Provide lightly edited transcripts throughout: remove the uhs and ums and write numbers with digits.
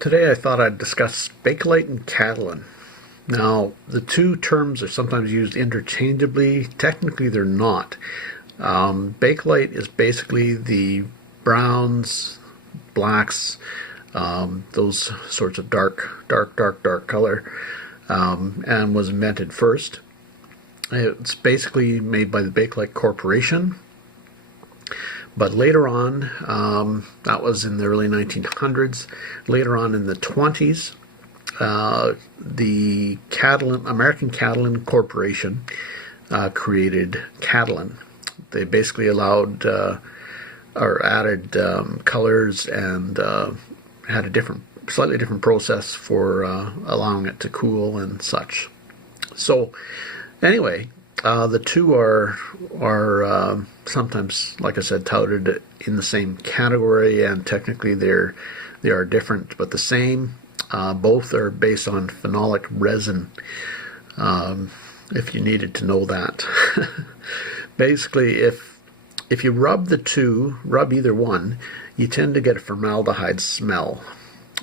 Today I thought I'd discuss Bakelite and Catalin. Now, the two terms are sometimes used interchangeably. Technically, they're not. Bakelite is basically the browns, blacks, those sorts of dark color, and was invented first. It's basically made by the Bakelite Corporation. But later on, that was in the early 1900s. Later on in the 20s, the American Catalin Corporation created Catalin. They basically allowed or added colors and had a slightly different process for allowing it to cool and such. So, anyway. The two are sometimes, like I said, touted in the same category, and technically they are different but the same. Both are based on phenolic resin. If you needed to know that, basically, if you rub either one, you tend to get a formaldehyde smell.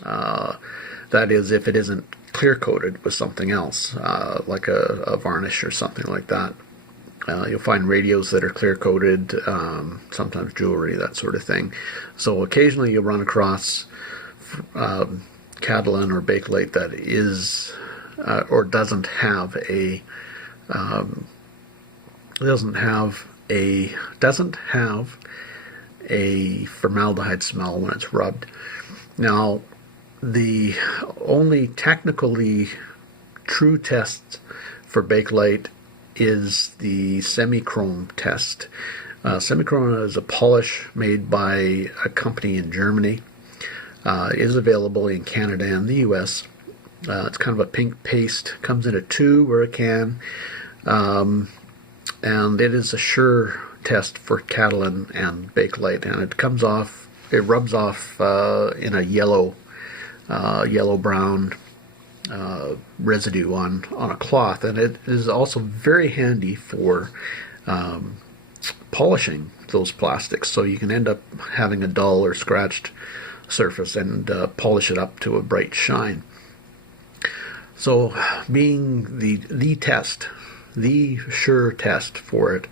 That is, if it isn't clear coated with something else, like a varnish or something like that. You'll find radios that are clear coated, sometimes jewelry, that sort of thing. So occasionally you'll run across Catalin or Bakelite that is or doesn't have a formaldehyde smell when it's rubbed. Now, the only technically true test for Bakelite is the Simichrome Test. Simichrome is a polish made by a company in Germany. It is available in Canada and the US. It's kind of a pink paste, comes in a tube or a can, and it is a sure test for Catalin and Bakelite, and it rubs off in a yellow-brown residue on a cloth, and it is also very handy for polishing those plastics, so you can end up having a dull or scratched surface and polish it up to a bright shine. So, being the sure test for it,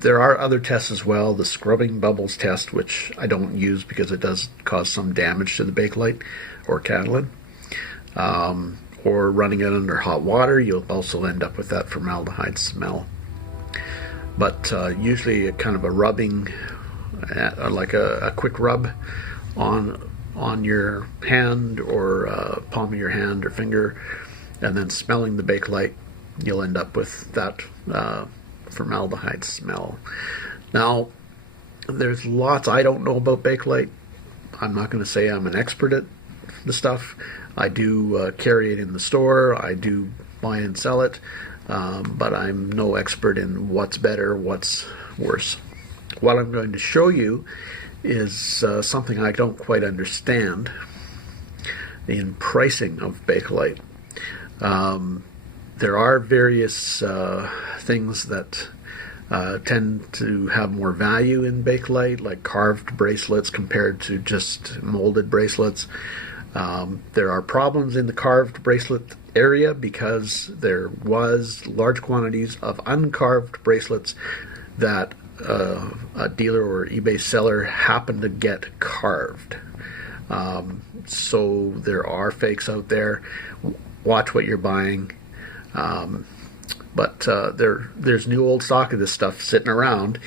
there are other tests as well. The scrubbing bubbles test, which I don't use because it does cause some damage to the Bakelite or Catalin. Or running it under hot water, you'll also end up with that formaldehyde smell. But usually a kind of a rubbing, like a quick rub on your hand or palm of your hand or finger, and then smelling the Bakelite, you'll end up with that formaldehyde smell. Now, there's lots I don't know about Bakelite. I'm not going to say I'm an expert at the stuff. I do carry it in the store. I do buy and sell it, but I'm no expert in what's better, what's worse. What I'm going to show you is something I don't quite understand in pricing of Bakelite. There are various things that tend to have more value in Bakelite, like carved bracelets compared to just molded bracelets. There are problems in the carved bracelet area because there was large quantities of uncarved bracelets that a dealer or eBay seller happened to get carved. So there are fakes out there. Watch what you're buying. But there's new old stock of this stuff sitting around,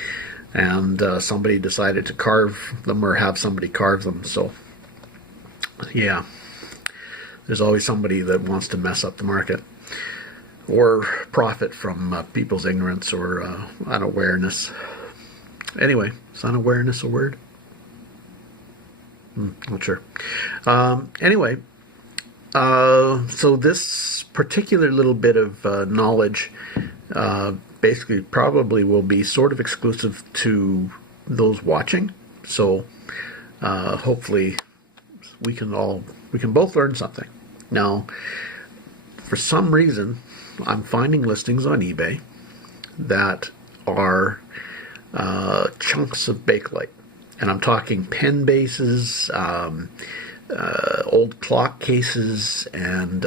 and somebody decided to carve them or have somebody carve them. So, yeah, there's always somebody that wants to mess up the market or profit from people's ignorance or unawareness. Anyway, is unawareness a word? Not sure. Anyway, so this particular little bit of knowledge basically probably will be sort of exclusive to those watching. So hopefully we can both learn something. Now, for some reason, I'm finding listings on eBay that are chunks of Bakelite. And I'm talking pen bases, old clock cases and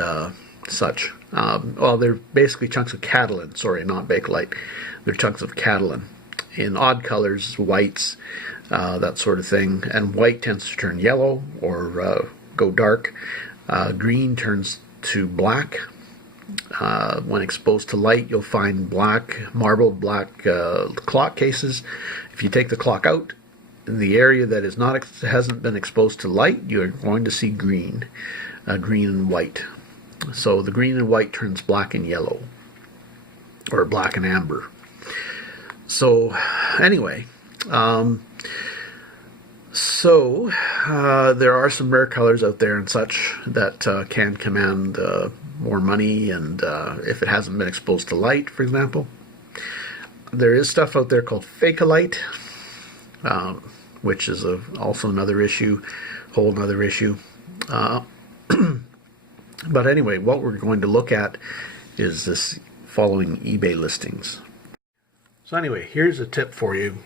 such. Well, they're basically chunks of Catalin. Sorry, not Bakelite. They're chunks of Catalin in odd colors, whites, that sort of thing. And white tends to turn yellow or go dark. Green turns to black. When exposed to light, you'll find black, marbled black clock cases. If you take the clock out, in the area that is not hasn't been exposed to light, you're going to see green, green and white. So the green and white turns black and yellow, or black and amber. So anyway, there are some rare colors out there and such that can command more money, and if it hasn't been exposed to light, for example. There is stuff out there called Bakelite, which is also another issue, whole another issue. But anyway, what we're going to look at is this following eBay listings. So anyway, here's a tip for you,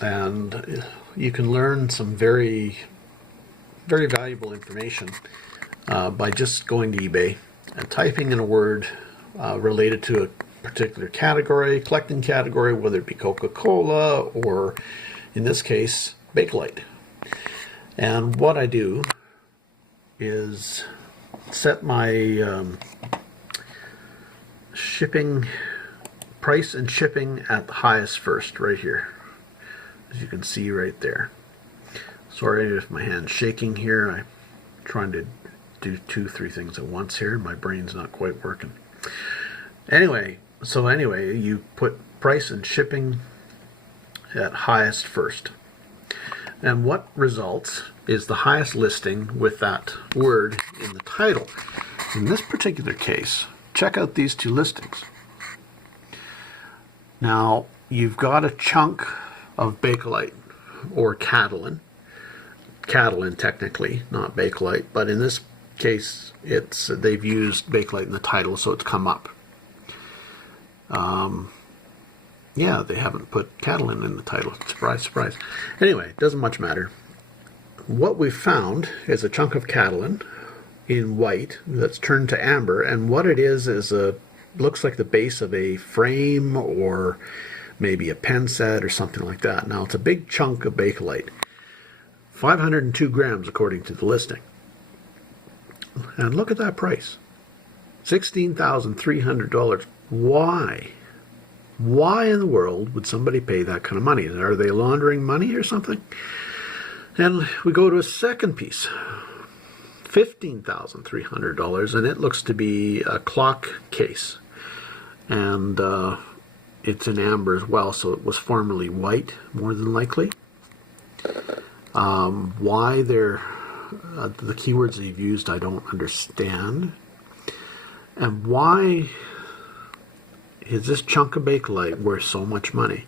and you can learn some very, very valuable information by just going to eBay and typing in a word related to a particular category, collecting category, whether it be Coca-Cola or, in this case, Bakelite. And what I do is set my shipping price and shipping at the highest first, right here, as you can see right there. Sorry if my hand's shaking here. I'm trying to do 2-3 things at once here. My brain's not quite working. Anyway, you put price and shipping at highest first. And what results is the highest listing with that word in the title. In this particular case, check out these two listings. Now, you've got a chunk of Bakelite, or Catalin. Catalin, technically, not Bakelite, but in this case, they've used Bakelite in the title, so it's come up. Yeah, they haven't put Catalin in the title. Surprise, surprise. Anyway, it doesn't much matter. What we've found is a chunk of Catalin in white that's turned to amber, and what it is looks like the base of a frame or maybe a pen set or something like that. Now, it's a big chunk of Bakelite. 502 grams according to the listing. And look at that price. $16,300. Why? Why in the world would somebody pay that kind of money? Are they laundering money or something? And we go to a second piece. $15,300, and it looks to be a clock case. And it's in amber as well, so it was formerly white, more than likely. Why they're the keywords they've used, I don't understand. And why is this chunk of Bakelite worth so much money?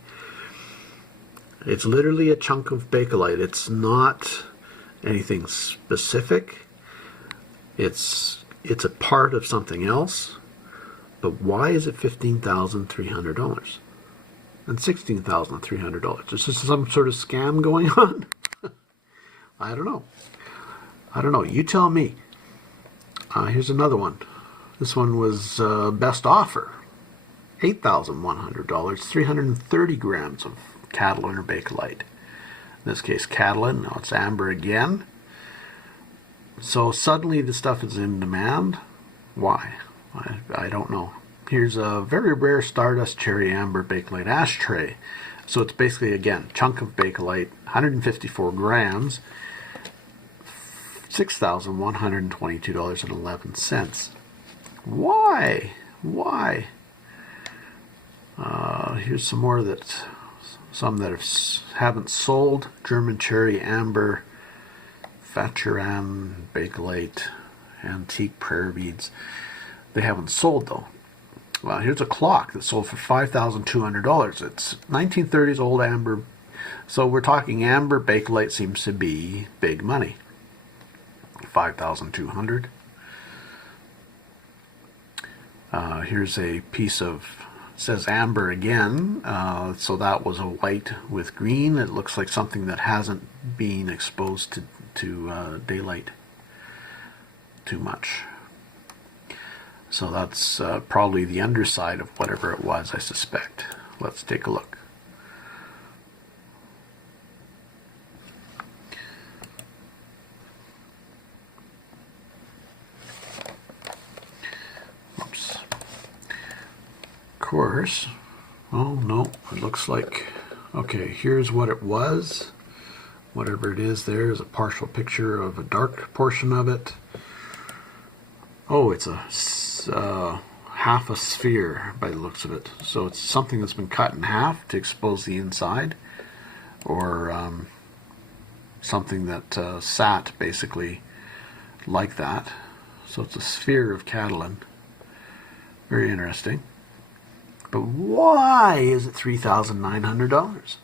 It's literally a chunk of Bakelite. It's not anything specific. It's a part of something else. But why is it $15,300 and $16,300? Is this some sort of scam going on? I don't know. You tell me. Here's another one. This one was best offer. $8,100, 330 grams of Catalin or Bakelite. In this case, Catalin. Now it's amber again. So suddenly the stuff is in demand. Why? I don't know. Here's a very rare Stardust Cherry Amber Bakelite ashtray. So it's basically, again, chunk of Bakelite, 154 grams, $6,122.11. Why? Here's some more some that haven't sold. German Cherry Amber, Faturan, Bakelite, Antique Prayer Beads. They haven't sold though. Well, here's a clock that sold for $5,200. It's 1930s old amber. So we're talking amber. Bakelite seems to be big money. $5,200. Here's a piece of, says amber again. So that was a white with green. It looks like something that hasn't been exposed to daylight. too much. So that's probably the underside of whatever it was, I suspect. Let's take a look. Oops. Of course, oh no, it looks like, okay, here's what it was. Whatever it is, there is a partial picture of a dark portion of it. Oh, it's a half a sphere by the looks of it. So it's something that's been cut in half to expose the inside, or something that sat basically like that. So it's a sphere of Catalin. Very interesting. But why is it $3,900?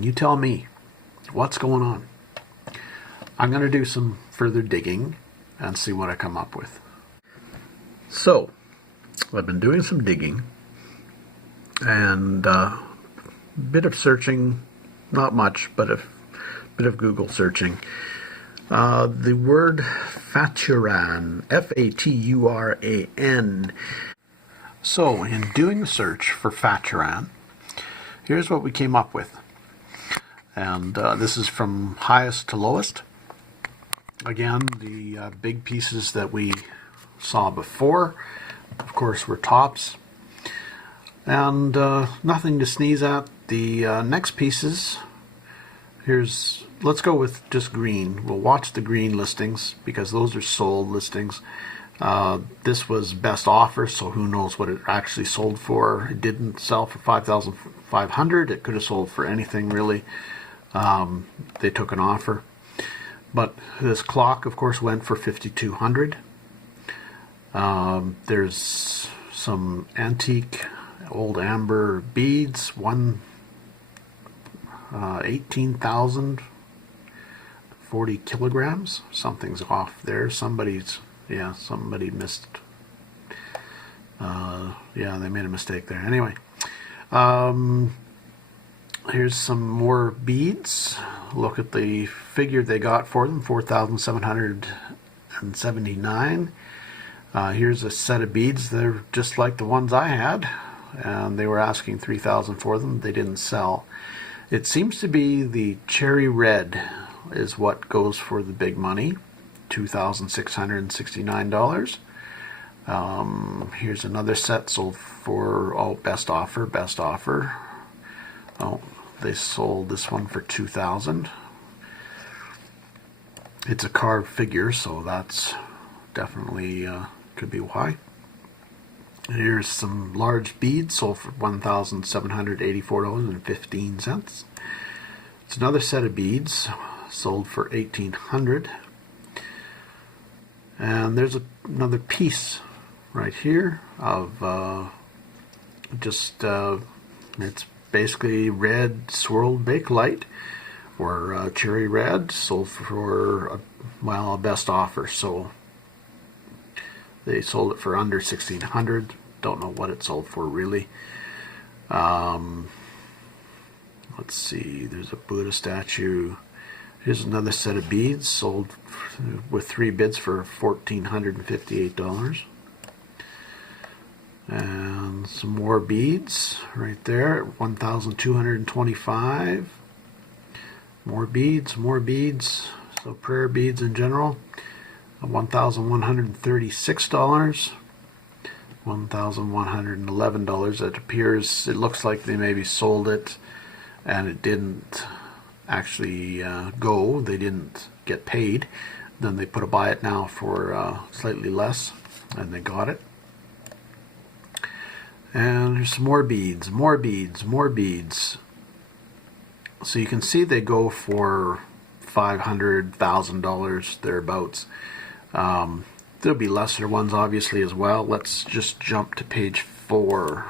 You tell me, what's going on? I'm going to do some further digging and see what I come up with. So, I've been doing some digging and a bit of searching, not much, but a bit of Google searching. The word Faturan, F-A-T-U-R-A-N. So, in doing the search for Faturan, here's what we came up with. And this is from highest to lowest. Again, the big pieces that we saw before, of course, were tops. And nothing to sneeze at. The next pieces, let's go with just green. We'll watch the green listings because those are sold listings. This was best offer, so who knows what it actually sold for. It didn't sell for $5,500. It could have sold for anything, really. They took an offer. But this clock, of course, went for $5,200. There's some antique old amber beads, 18,000, 40 kilograms. Something's off there. Somebody missed. Yeah, they made a mistake there. Anyway, here's some more beads. Look at the figure they got for them, $4,779. Here's a set of beads. They're just like the ones I had, and they were asking $3,000 for them. They didn't sell. It seems to be the cherry red is what goes for the big money, $2,669. Here's another set sold for best offer. Oh, they sold this one for $2,000. It's a carved figure, so that's definitely could be why. Here's some large beads sold for $1,784.15. It's another set of beads sold for $1,800. And there's another piece right here of it's basically red swirled Bakelite, or cherry red, sold for a best offer. So they sold it for under $1,600. Don't know what it sold for really. Let's see. There's a Buddha statue. Here's another set of beads sold with 3 bids for $1,458. And some more beads right there at $1,225. More beads. So prayer beads in general, $1,136. $1,111. It looks like they maybe sold it and it didn't actually go. They didn't get paid. Then they put a buy it now for slightly less, and they got it. And there's some more beads. So you can see they go for $500, $1,000 thereabouts. There'll be lesser ones obviously as well. Let's just jump to page 4.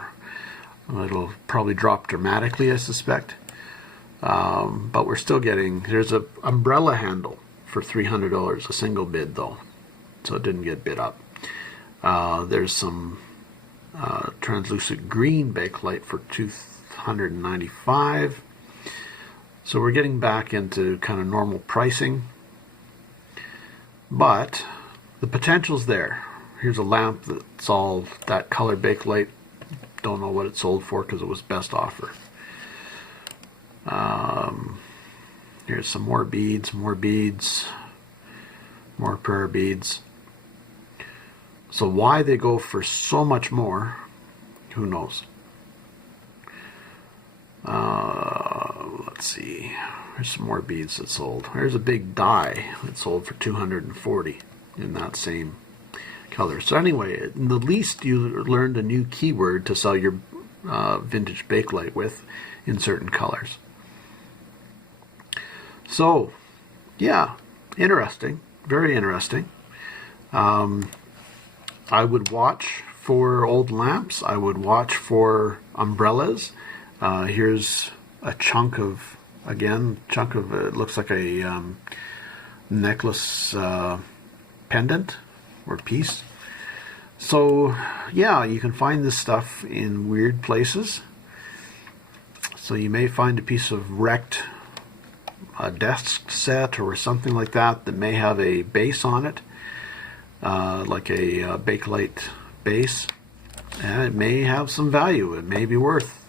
It'll probably drop dramatically, I suspect. But we're still getting, there's an umbrella handle for $300, a single bid though, so it didn't get bid up. There's some translucent green Bakelite for $295. So we're getting back into kind of normal pricing. But the potential's there. Here's a lamp that's all that color Bakelite. Don't know what it sold for because it was best offer. Here's some more beads, more prayer beads. So why they go for so much more, who knows? Let's see. There's some more beads that sold. There's a big die that sold for $240 in that same color. So anyway, at the least you learned a new keyword to sell your vintage Bakelite with in certain colors. So, yeah, interesting. Very interesting. I would watch for old lamps. I would watch for umbrellas. Here's a chunk of, it looks like a necklace pendant or piece. So, yeah, you can find this stuff in weird places. So you may find a piece of wrecked desk set or something like that that may have a base on it, like a Bakelite base, and it may have some value. It may be worth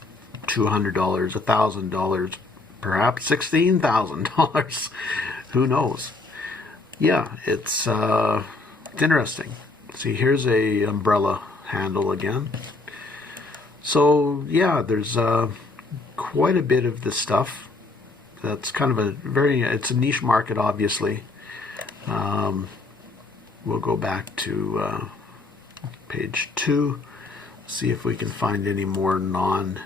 $200, $1,000, perhaps $16,000. Who knows? Yeah, it's interesting. See, here's a umbrella handle again. So yeah, there's quite a bit of this stuff. That's kind of it's a niche market, obviously. We'll go back to page 2, see if we can find any more non-beads.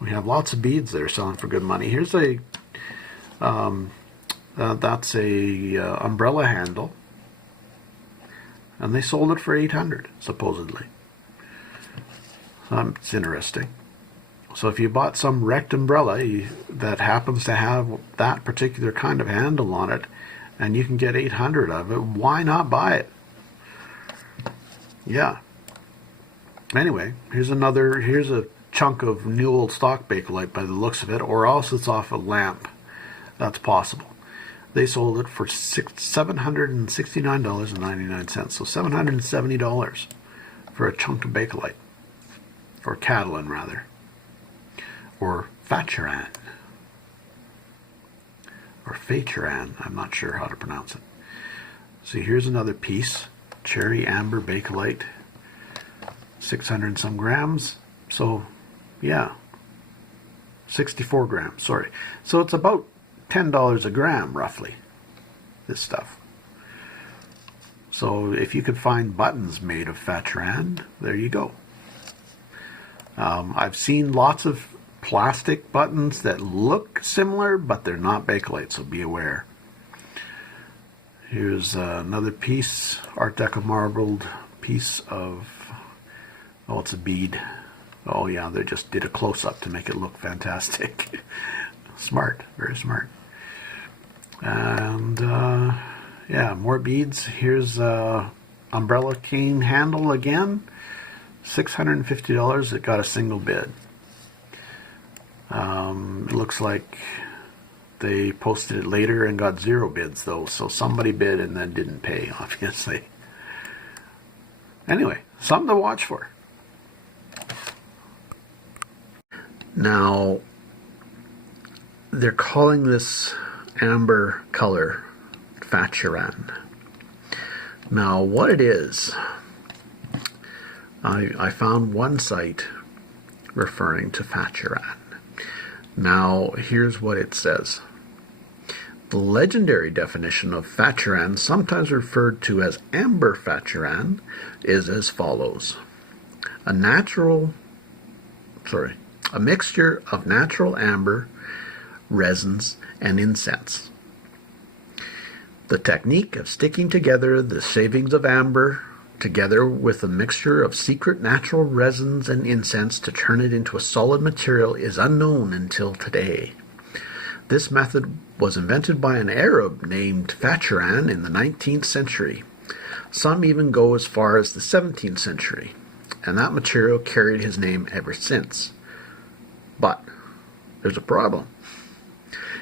We have lots of beads that are selling for good money. Here's that's a umbrella handle, and they sold it for $800 supposedly. It's interesting. So if you bought some wrecked umbrella that happens to have that particular kind of handle on it, and you can get $800 of it, why not buy it? Yeah. Anyway, here's a chunk of new old stock Bakelite by the looks of it, or else it's off a lamp. That's possible. They sold it for $769.99, so $770 for a chunk of Bakelite, or Catalin rather, or Faturan, or Faturan. I'm not sure how to pronounce it. See, here's another piece, cherry amber Bakelite, 600 and some grams. So, yeah, 64 grams. Sorry. So it's about $10 a gram, roughly, this stuff. So if you could find buttons made of Faturan, there you go. I've seen lots of plastic buttons that look similar, but they're not Bakelite, so be aware. Here's another piece, Art Deco marbled piece of, oh, it's a bead. Oh yeah, they just did a close-up to make it look fantastic. Smart, very smart. And yeah, more beads. Here's umbrella cane handle again, $650. It got a single bid. It looks like they posted it later and got 0 bids though, so somebody bid and then didn't pay, obviously. Anyway, something to watch for. Now, they're calling this amber color Faturan. Now, what it is, I found one site referring to Faturan. Now, here's what it says. The legendary definition of Faturan, sometimes referred to as amber Faturan, is as follows. A mixture of natural amber, resins, and incense. The technique of sticking together the shavings of amber together with a mixture of secret natural resins and incense to turn it into a solid material is unknown until today. This method was invented by an Arab named Faturan in the 19th century. Some even go as far as the 17th century, and that material carried his name ever since. But there's a problem.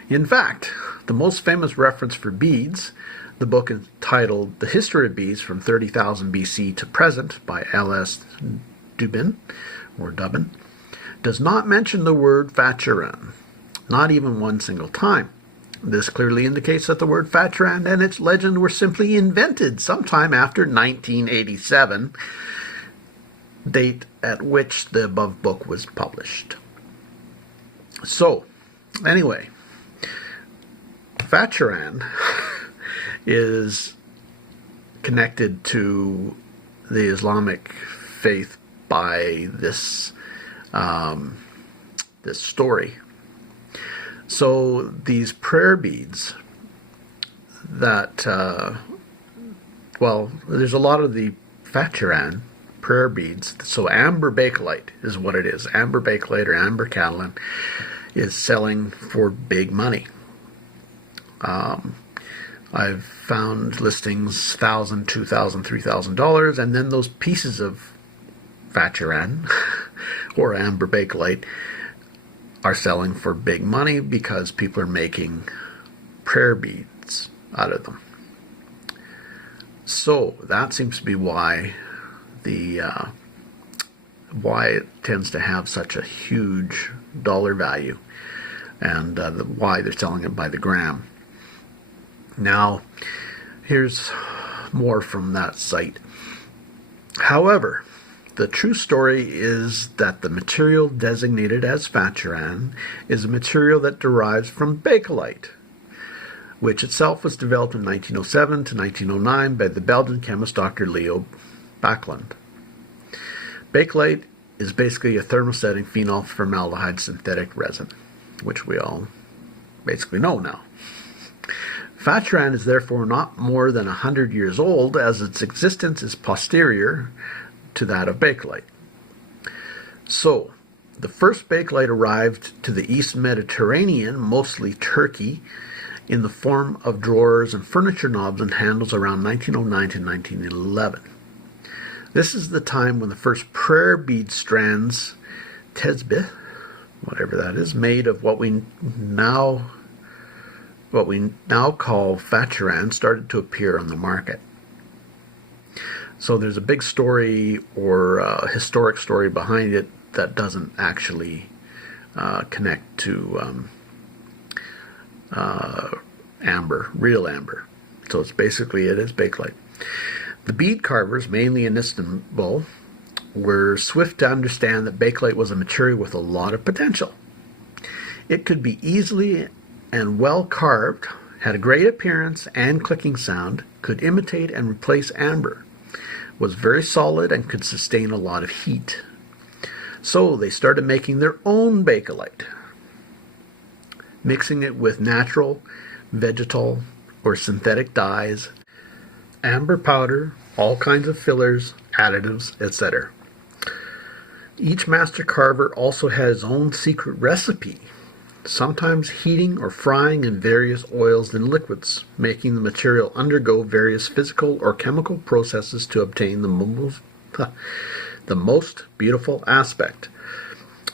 In fact, The most famous reference for beads, the book entitled The History of Beads from 30,000 BC to Present by L.S. Dubin, does not mention the word Faturan, not even one single time. This clearly indicates that the word Faturan and its legend were simply invented sometime after 1987, date at which the above book was published. So, anyway, Faturan is connected to the Islamic faith by this this story. So these prayer beads that, there's a lot of the Faturan prayer beads. So amber bakelite is what it is. Amber bakelite or amber Catalin is selling for big money. I've found listings $1,000, $2,000, $3,000, and then those pieces of Faturan or amber bakelite are selling for big money because people are making prayer beads out of them. So that seems to be why why it tends to have such a huge dollar value, and why they're selling it by the gram. Now, here's more from that site. However, the true story is that the material designated as Faturan is a material that derives from Bakelite, which itself was developed in 1907 to 1909 by the Belgian chemist Dr. Leo Bakelite. Bakelite is basically a thermosetting phenol formaldehyde synthetic resin, which we all basically know now. Faturan is therefore not more than 100 years old, as its existence is posterior to that of Bakelite. So, the first Bakelite arrived to the East Mediterranean, mostly Turkey, in the form of drawers and furniture knobs and handles around 1909 to 1911. This is the time when the first prayer bead strands, tesbih, whatever that is, made of what we now call Faturan, started to appear on the market. So there's a big story or a historic story behind it that doesn't actually connect to amber, real amber. So it is Bakelite. The bead carvers, mainly in Istanbul, were swift to understand that Bakelite was a material with a lot of potential. It could be easily and well carved, had a great appearance and clicking sound, could imitate and replace amber, was very solid and could sustain a lot of heat. So they started making their own Bakelite, mixing it with natural, vegetal, or synthetic dyes, amber powder, all kinds of fillers, additives, etc. Each master carver also had his own secret recipe, sometimes heating or frying in various oils and liquids, making the material undergo various physical or chemical processes to obtain the most beautiful aspect.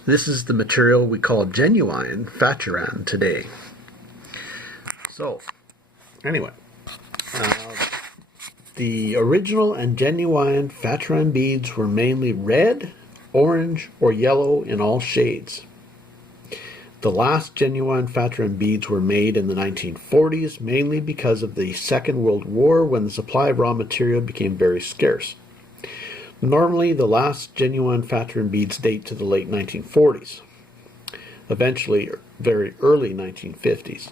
This is the material we call genuine Faturan today. So, anyway, the original and genuine Faturan beads were mainly red, orange, or yellow in all shades. The last genuine Faturan beads were made in the 1940s, mainly because of the Second World War, when the supply of raw material became very scarce. Normally, the last genuine Faturan beads date to the late 1940s, eventually very early 1950s,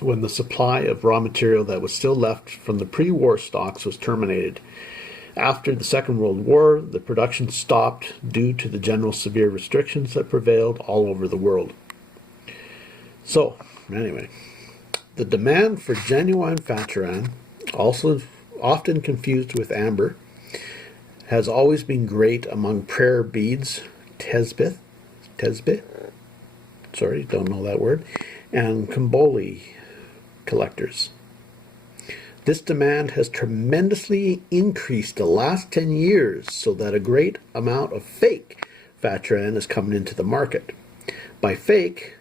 when the supply of raw material that was still left from the pre-war stocks was terminated. After the Second World War, the production stopped due to the general severe restrictions that prevailed all over the world. So, anyway, the demand for genuine Faturan, also often confused with amber, has always been great among prayer beads, tesbih, sorry, don't know that word, and Kamboli collectors. This demand has tremendously increased the last 10 years, so that a great amount of fake Faturan is coming into the market. By fake,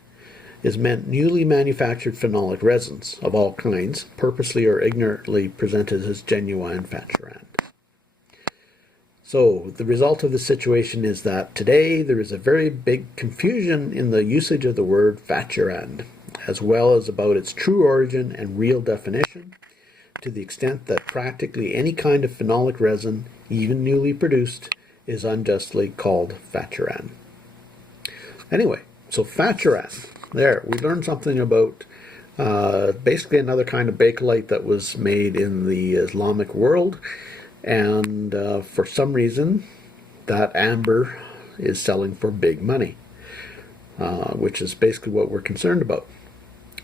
is meant newly manufactured phenolic resins of all kinds, purposely or ignorantly presented as genuine Faturan. So the result of the situation is that today there is a very big confusion in the usage of the word Faturan, as well as about its true origin and real definition, to the extent that practically any kind of phenolic resin, even newly produced, is unjustly called Faturan. Anyway, so Faturan, there, we learned something about basically another kind of Bakelite that was made in the Islamic world, and for some reason that amber is selling for big money, which is basically what we're concerned about.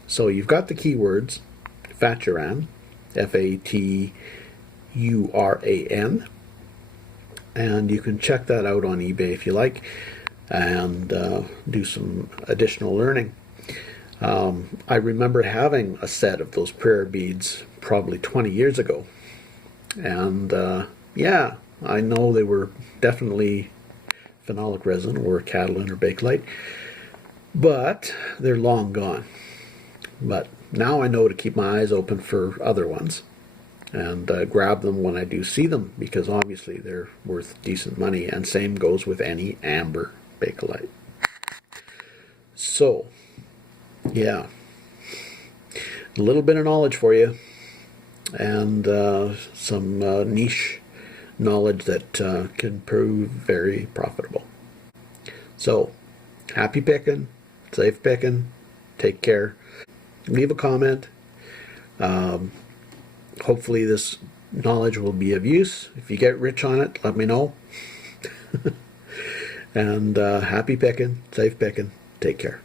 So you've got the keywords Faturan, F-A-T-U-R-A-N, and you can check that out on eBay if you like, and do some additional learning. I remember having a set of those prayer beads probably 20 years ago, and yeah, I know they were definitely phenolic resin or Catalin or Bakelite, but they're long gone. But now I know to keep my eyes open for other ones and grab them when I do see them, because obviously they're worth decent money, and same goes with any amber Bakelite. So yeah, a little bit of knowledge for you, and some niche knowledge that can prove very profitable. So happy picking, safe picking, take care, leave a comment. Hopefully this knowledge will be of use. If you get rich on it, let me know. And happy picking, safe picking, take care.